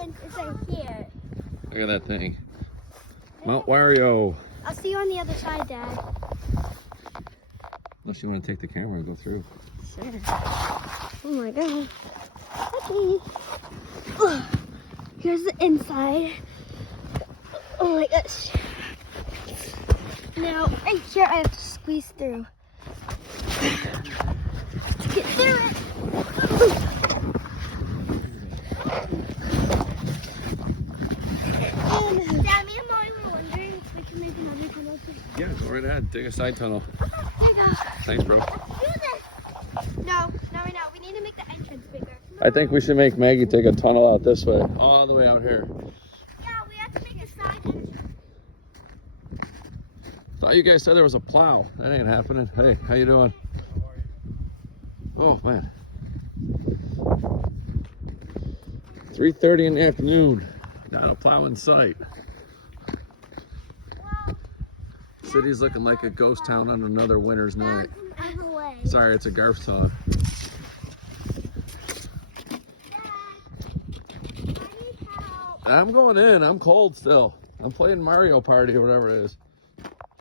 entrance is right here. Look at that thing. Mount Wario. I'll see you on the other side, Dad. Unless you want to take the camera and go through. Sure. Oh my god. Okay. Ugh. Here's the inside. Oh my gosh. Now, right here, I have to squeeze through. To get through it. Dad, me and Molly were wondering if we can make another tunnel. Yeah, go right ahead. Dig a side tunnel. Here you go. Thanks, bro. Let's do this. No, not right now. We need to make the entrance bigger. I think we should make Maggie take a tunnel out this way. All the way out here. Yeah, we have to make a side entrance. Thought you guys said there was a plow. That ain't happening. Hey, how you doing? Oh, man. 3:30 in the afternoon. Not a plow in sight. Well, City's looking like a ghost town on another winter's night. away. Sorry, it's a Garf talk. I'm going in. I'm cold still. I'm playing Mario Party or whatever it is.